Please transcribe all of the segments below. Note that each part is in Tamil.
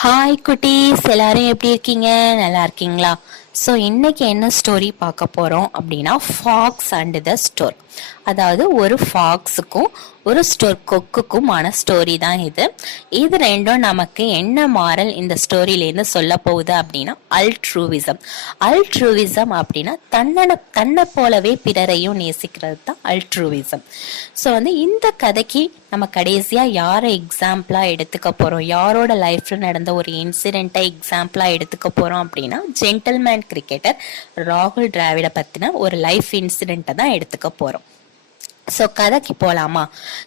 ஹாய் குட்டீஸ், எல்லாரும் எப்படி இருக்கீங்க? நல்லா இருக்கீங்களா? ஸோ இன்னைக்கு என்ன ஸ்டோரி பார்க்க போகிறோம் அப்படின்னா, ஃபாக்ஸ் அண்ட் த ஸ்டோர். அதாவது ஒரு ஃபாக்ஸுக்கும் ஒரு ஸ்டோர் கொக்குக்குமான ஸ்டோரி தான் இது. இது ரெண்டும் நமக்கு என்ன மாரல் இந்த ஸ்டோரியிலேருந்து சொல்ல போகுது அப்படின்னா, அல்ட்ரூவிசம் அப்படின்னா தன்னை போலவே பிறரையும் நேசிக்கிறது தான் அல்ட்ரூவிசம். ஸோ இந்த கதைக்கு நம்ம கடைசியாக யாரை எக்ஸாம்பிளாக எடுத்துக்க போகிறோம், யாரோட லைஃப்பில் நடந்த ஒரு இன்சிடெண்ட்டை எக்ஸாம்பிளாக எடுத்துக்க போகிறோம் அப்படின்னா, ஜென்டில்மேன் கிரிக்கெட்டர் ராகுல் டிராவிடை பற்றின ஒரு லைஃப் இன்சிடெண்ட்டை தான் எடுத்துக்க போகிறோம். ஸோ கதைக்கு போகலாமா?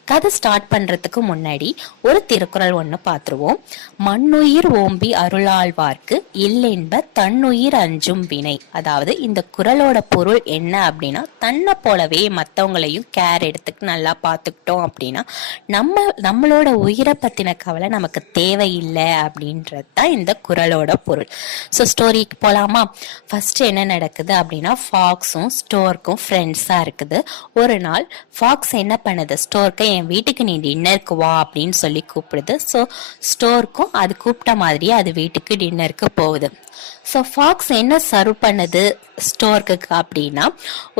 கதை ஸ்டார்ட் பண்ணுறதுக்கு முன்னாடி ஒரு திருக்குறள் ஒன்று பார்த்துருவோம். மண்ணுயிர் ஓம்பி அருளாழ்வார்க்கு இல்லென்ப தன்னுயிர் அஞ்சும் வினை. அதாவது இந்த குறளோட பொருள் என்ன அப்படின்னா, தன்னை போலவே மற்றவங்களையும் கேர் எடுத்துக்கு நல்லா பார்த்துக்கிட்டோம் அப்படின்னா நம்மளோட உயிரை பற்றின கவலை நமக்கு தேவையில்லை அப்படின்றது தான் இந்த குறளோட பொருள். ஸோ ஸ்டோரிக்கு போகலாமா? ஃபர்ஸ்ட் என்ன நடக்குது அப்படின்னா, ஃபாக்ஸும் ஸ்டோர்க்கும் ஃப்ரெண்ட்ஸாக இருக்குது. ஒரு நாள் ஃபாக்ஸ் என்ன பண்ணுது, ஸ்டோர்க்கு என் வீட்டுக்கு நீ டின்னருக்கு வா அப்படின்னு சொல்லி கூப்பிடுது. ஸோ ஸ்டோர்க்கும் அது கூப்பிட்ட மாதிரியே அது வீட்டுக்கு டின்னருக்கு போகுது. ஸோ ஃபாக்ஸ் என்ன சர்வ் பண்ணுது ஸ்டோருக்கு அப்படின்னா,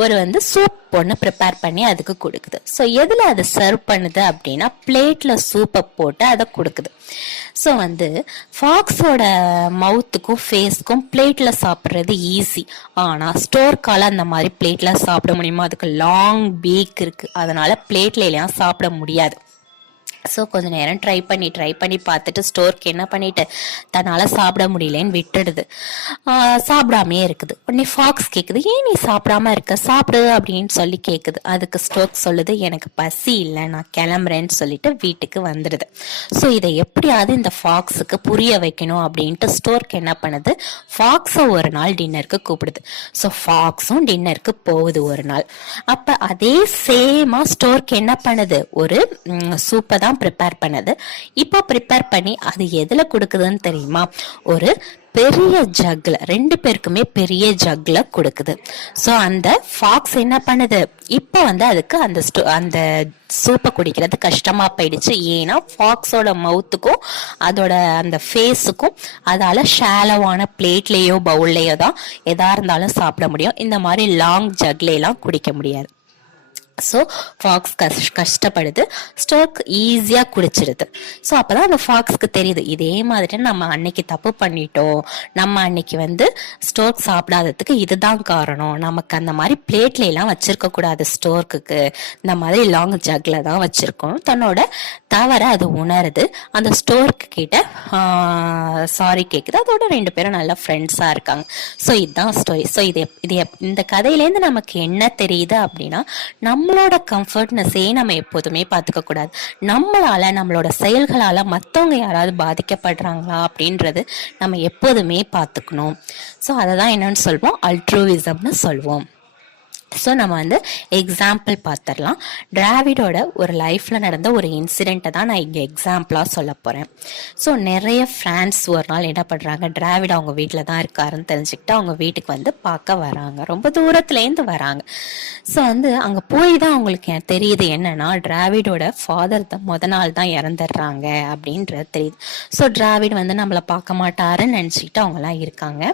ஒரு சூப் ஒன்று ப்ரிப்பேர் பண்ணி அதுக்கு கொடுக்குது. ஸோ எதில் அது சர்வ் பண்ணுது அப்படின்னா, பிளேட்ல சூப்பை போட்டு அதை கொடுக்குது. ஸோ ஃபாக்ஸோட மவுத்துக்கும் ஃபேஸ்க்கும் பிளேட்ல சாப்பிட்றது ஈஸி. ஆனால் ஸ்டோர்க்கால அந்த மாதிரி பிளேட்ல சாப்பிட முடியுமா? அதுக்கு லாங் பீக் இருக்கு, அதனால பிளேட்ல எல்லாம் சாப்பிட முடியாது. ஸோ கொஞ்ச நேரம் ட்ரை பண்ணி பார்த்துட்டு ஸ்டோருக்கு என்ன பண்ணிட்டு தன்னால் சாப்பிட முடியலன்னு விட்டுடுது. சாப்பிடாமே இருக்குது. உடனே ஃபாக்ஸ் கேட்குது, ஏன் நீ சாப்பிடாம இருக்க, சாப்பிடு அப்படின்னு சொல்லி கேட்குது. அதுக்கு ஸ்டோர்க் சொல்லுது, எனக்கு பசி இல்லை, நான் கிளம்புறேன்னு சொல்லிட்டு வீட்டுக்கு வந்துடுது. ஸோ இதை எப்படியாவது இந்த ஃபாக்ஸுக்கு புரிய வைக்கணும் அப்படின்ட்டு ஸ்டோர்க் என்ன பண்ணுது, ஃபாக்ஸை ஒரு நாள் டின்னருக்கு கூப்பிடுது. ஸோ ஃபாக்ஸும் டின்னருக்கு போகுது ஒரு நாள். அப்போ அதே சேமா ஸ்டோர்க் என்ன பண்ணுது, ஒரு சூப்பை தான் ப்ரிப்பேர் பண்ணது. இப்போ ப்ரிப்பேர் பண்ணி அது எதுல கொடுக்குதுன்னு தெரியுமா? ஒரு பெரிய ஜக்ல, ரெண்டு பேருக்குமே பெரிய ஜக்ல கொடுக்குது. ஸோ அந்த ஃபாக்ஸ் என்ன பண்ணுது, இப்போ அதுக்கு அந்த சூப்பை குடிக்கிறது கஷ்டமா போயிடுச்சு. ஏன்னா ஃபாக்ஸோட மவுத்துக்கும் அதோட அந்த ஃபேஸுக்கும் அதால ஷாலோவான பிளேட்லேயோ பவுல்லையோ தான் எதா இருந்தாலும் சாப்பிட முடியும். இந்த மாதிரி லாங் ஜக்ல எல்லாம் குடிக்க முடியாது. ஸோ ஃபாக்ஸ் கஷ்டப்படுது, ஸ்டோர்க் ஈஸியாக குடிச்சிடுது. ஸோ அப்போதான் அந்த ஃபாக்ஸ்க்கு தெரியுது, இதே மாதிரி நம்ம அன்னைக்கு தப்பு பண்ணிட்டோம், நம்ம அன்னைக்கு ஸ்டோர்க் சாப்பிடாததுக்கு இதுதான் காரணம், நமக்கு அந்த மாதிரி பிளேட்ல எல்லாம் வச்சிருக்க கூடாது, ஸ்டோர்க்கு இந்த மாதிரி லாங் ஜக்ல தான் வச்சிருக்கணும். தன்னோட தவற அது உணருது. அந்த ஸ்டோர்க்கு கிட்ட சாரி கேட்குது. அதோட ரெண்டு பேரும் நல்ல ஃப்ரெண்ட்ஸாக இருக்காங்க. ஸோ இதுதான் ஸ்டோரி. ஸோ இந்த கதையிலேருந்து நமக்கு என்ன தெரியுது அப்படின்னா, நம்மளோட கம்ஃபர்ட்னஸே நம்ம எப்போதுமே பார்த்துக்க கூடாது. நம்மளோட செயல்களால மற்றவங்க யாராவது பாதிக்கப்படுறாங்களா அப்படின்றது நம்ம எப்போதுமே பார்த்துக்கணும். ஸோ அதை தான் என்னன்னு சொல்வோம், அல்ட்ரூவிசம்னு சொல்வோம். ஸோ நம்ம எக்ஸாம்பிள் பார்த்துடலாம். டிராவிடோட ஒரு லைஃப்ல நடந்த ஒரு இன்சிடென்ட்டை தான் நான் இங்கே எக்ஸாம்பிளாக சொல்ல போகிறேன். ஸோ நிறைய ஃப்ரெண்ட்ஸ் ஒரு நாள் என்ன பண்ணுறாங்க, டிராவிட் அவங்க வீட்டில் தான் இருக்காருன்னு தெரிஞ்சுக்கிட்டு அவங்க வீட்டுக்கு பார்க்க வராங்க. ரொம்ப தூரத்துலேருந்து வராங்க. ஸோ அங்கே போய் தான் அவங்களுக்கு தெரியுது என்னன்னா, டிராவிடோட ஃபாதர் முத நாள் தான் இறந்துடுறாங்க அப்படின்றது தெரியுது. ஸோ டிராவிட் நம்மளை பார்க்க மாட்டாருன்னு நினச்சிக்கிட்டு அவங்களாம் இருக்காங்க.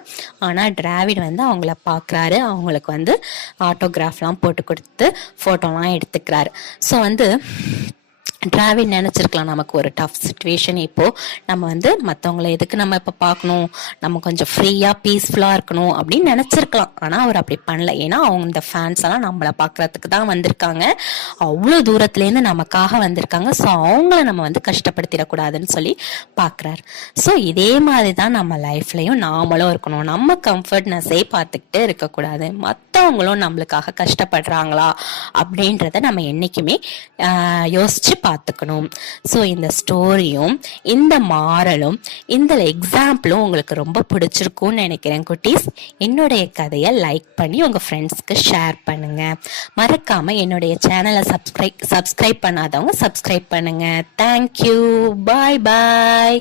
ஆனால் டிராவிட் அவங்கள பார்க்குறாரு. அவங்களுக்கு ஆட்டோகிராஃப்லாம் போட்டு கொடுத்து ஃபோட்டோலாம் எடுத்துக்கிறாரு. ஸோ டிராவிட் நினச்சிருக்கலாம், நமக்கு ஒரு டஃப் சுச்சுவேஷன், இப்போ நம்ம மற்றவங்களை எதுக்கு நம்ம இப்போ பார்க்கணும், நம்ம கொஞ்சம் ஃப்ரீயாக பீஸ்ஃபுல்லாக இருக்கணும் அப்படின்னு நினச்சிருக்கலாம். ஆனால் அவர் அப்படி பண்ணல. ஏன்னா இந்த ஃபேன்ஸ் எல்லாம் நம்மளை பார்க்கறதுக்கு தான் வந்திருக்காங்க, அவ்வளோ தூரத்துலேருந்து நமக்காக வந்திருக்காங்க. ஸோ அவங்கள நம்ம கஷ்டப்படுத்திடக்கூடாதுன்னு சொல்லி பார்க்குறாரு. ஸோ இதே மாதிரி தான் நம்ம லைஃப்லையும் நாமளும் இருக்கணும். நம்ம கம்ஃபர்ட்னஸே பார்த்துக்கிட்டு இருக்கக்கூடாது. மற்றவங்களும் நம்மளுக்காக கஷ்டப்படுறாங்களா அப்படின்றத நம்ம என்னைக்குமே யோசிச்சு பார்த்துக்கணும். ஸோ இந்த ஸ்டோரியும் இந்த மாரலும் இந்த எக்ஸாம்பிளும் உங்களுக்கு ரொம்ப பிடிச்சிருக்கும்னு நினைக்கிறேன் குட்டீஸ். என்னுடைய கதையை லைக் பண்ணி உங்கள் ஃப்ரெண்ட்ஸ்க்கு ஷேர் பண்ணுங்க. மறக்காம என்னுடைய சேனலை சப்ஸ்கிரைப் பண்ணாதவங்க சப்ஸ்கிரைப் பண்ணுங்க. தேங்க்யூ. பாய் பாய்.